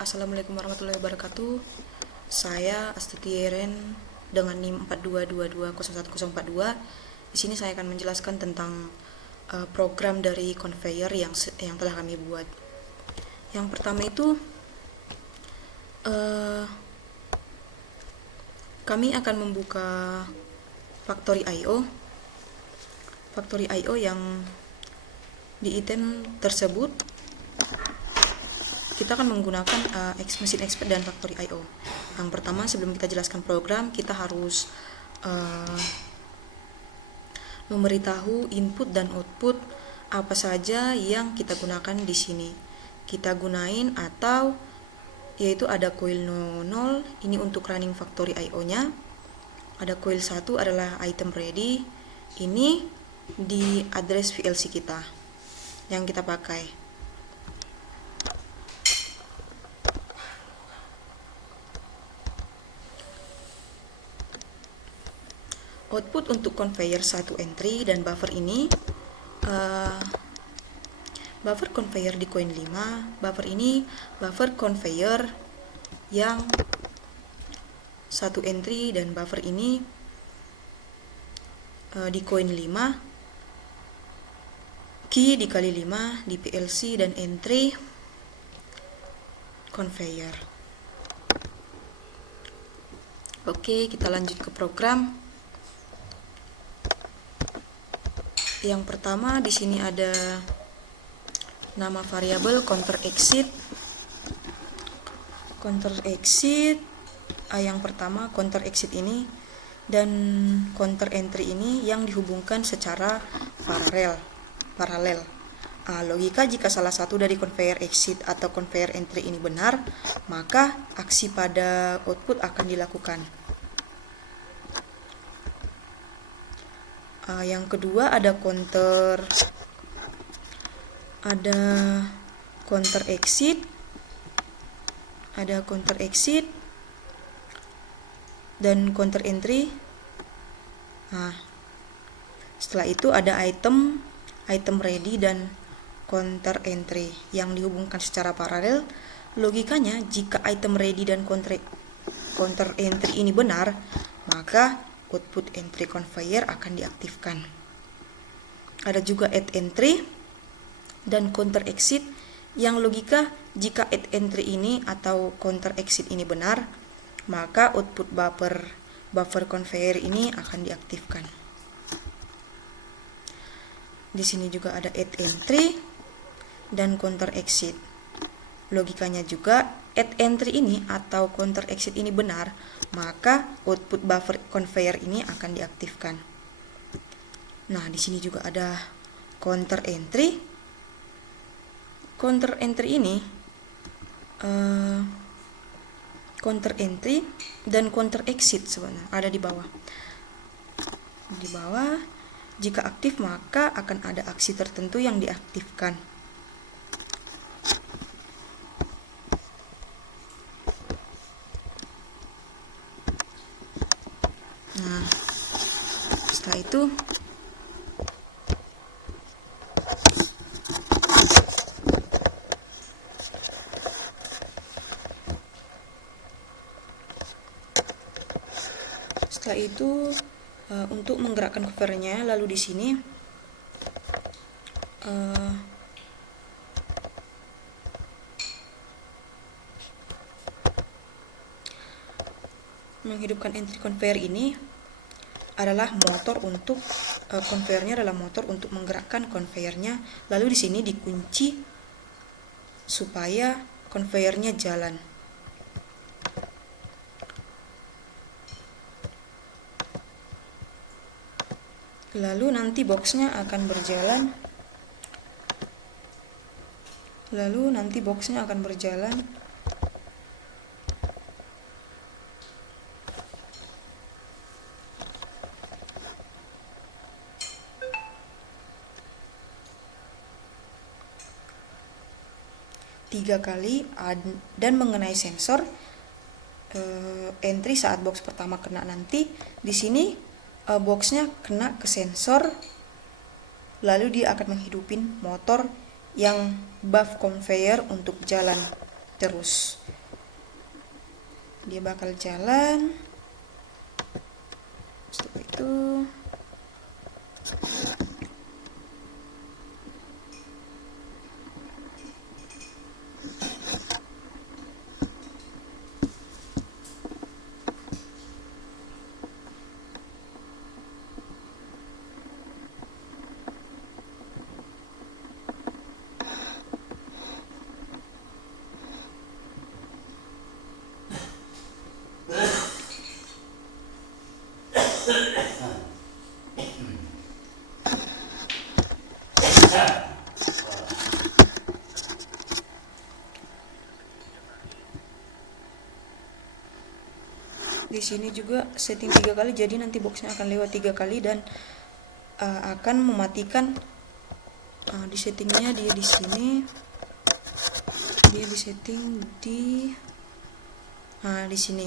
Assalamualaikum warahmatullahi wabarakatuh. Saya Astuti Yeren dengan NIM 42220142. Di sini saya akan menjelaskan tentang program dari conveyor yang telah kami buat. Yang pertama itu kami akan membuka Factory IO. Factory IO yang di item tersebut kita akan menggunakan mesin expert dan Factory IO. Yang pertama, sebelum kita jelaskan program, kita harus memberitahu input dan output apa saja yang kita gunakan di sini. Kita gunain atau yaitu ada coil 00, ini untuk running Factory IO-nya. Ada coil 1 adalah item ready. Ini di address VLC kita yang kita pakai. Output untuk conveyor 1 entry dan buffer ini buffer conveyor di coin 5. Buffer ini buffer conveyor yang 1 entry dan buffer ini di coin 5, key dikali 5 di PLC dan entry conveyor. Oke, kita lanjut ke program. Yang pertama di sini ada nama variabel counter exit. Counter exit yang pertama counter exit ini dan counter entry ini yang dihubungkan secara paralel. Logika jika salah satu dari conveyor exit atau conveyor entry ini benar, maka aksi pada output akan dilakukan. Yang kedua ada counter exit, dan counter entry. Setelah itu ada item ready dan counter entry yang dihubungkan secara paralel. Logikanya jika item ready dan counter entry ini benar, maka output entry conveyor akan diaktifkan. Ada juga add entry dan counter exit yang logika jika add entry ini atau counter exit ini benar, maka output buffer conveyor ini akan diaktifkan. Di sini juga ada add entry dan counter exit. Logikanya juga add entry ini atau counter exit ini benar, maka output buffer conveyor ini akan diaktifkan. Nah, di sini juga ada counter entry. Counter entry ini counter entry dan counter exit sebenarnya ada di bawah. Di bawah, jika aktif maka akan ada aksi tertentu yang diaktifkan. Nah, setelah itu untuk menggerakkan covernya, lalu di sini menghidupkan entry conveyor ini adalah motor untuk conveyornya adalah motor untuk menggerakkan conveyornya. Lalu di sini dikunci supaya conveyornya jalan. Lalu nanti boxnya akan berjalan. 3 kali dan mengenai sensor entry saat box pertama kena. Nanti di sini boxnya kena ke sensor, lalu dia akan menghidupin motor yang buff conveyor untuk jalan terus. Dia bakal jalan. Setelah itu di sini juga setting 3 kali, jadi nanti boxnya akan lewat 3 kali dan akan mematikan. Di settingnya dia di sini, dia di setting di sini.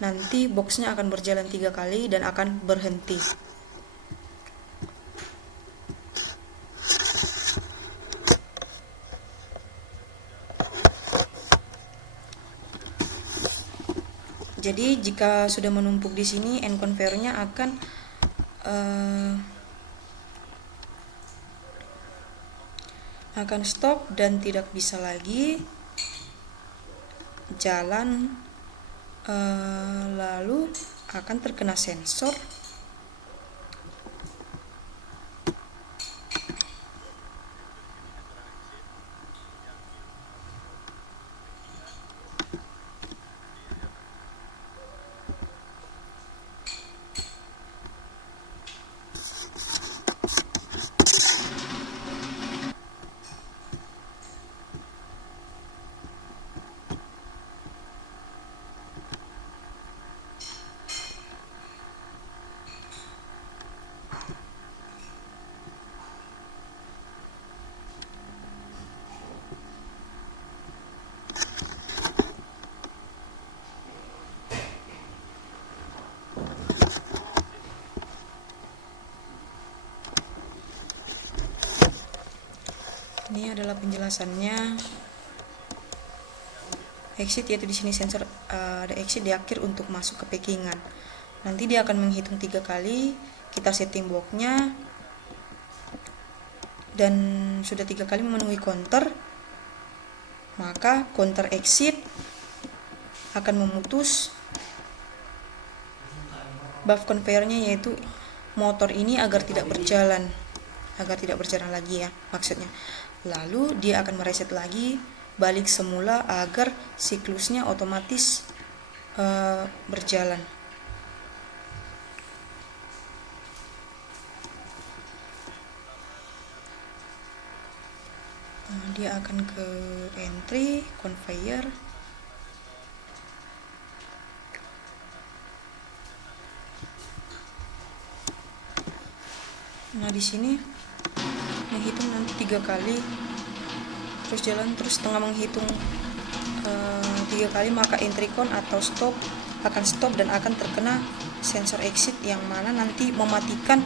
Nanti boxnya akan berjalan 3 kali dan akan berhenti. Jadi jika sudah menumpuk di sini, end conveyornya akan stop dan tidak bisa lagi jalan, lalu akan terkena sensor. Ini adalah penjelasannya. Exit, yaitu di sini sensor ada exit di akhir untuk masuk ke packingan. Nanti dia akan menghitung 3 kali. Kita setting boxnya dan sudah 3 kali memenuhi counter, maka counter exit akan memutus buff conveyornya, yaitu motor ini agar tidak berjalan lagi ya maksudnya. Lalu dia akan mereset lagi balik semula agar siklusnya otomatis berjalan. Dia akan ke entry conveyor. Nah, di sini menghitung nanti 3 kali, terus jalan terus. Setengah menghitung 3 kali, maka entry con atau stop akan stop dan akan terkena sensor exit, yang mana nanti mematikan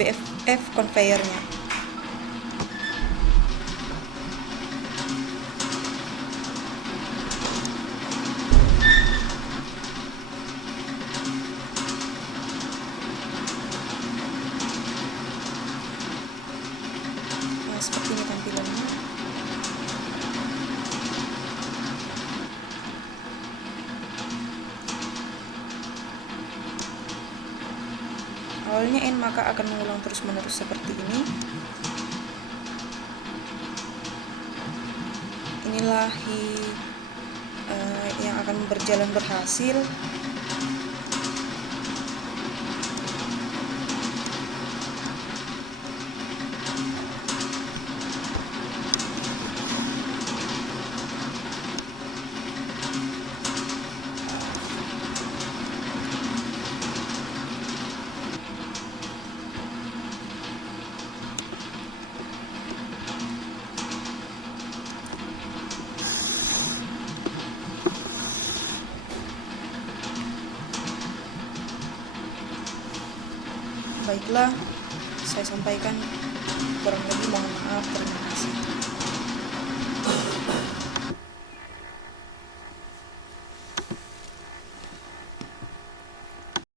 BFF conveyornya. Seperti ini tampilannya. Awalnya N, maka akan mengulang terus-menerus seperti ini. Inilah yang akan berjalan berhasil. Baiklah, saya sampaikan, kurang lebih mohon maaf.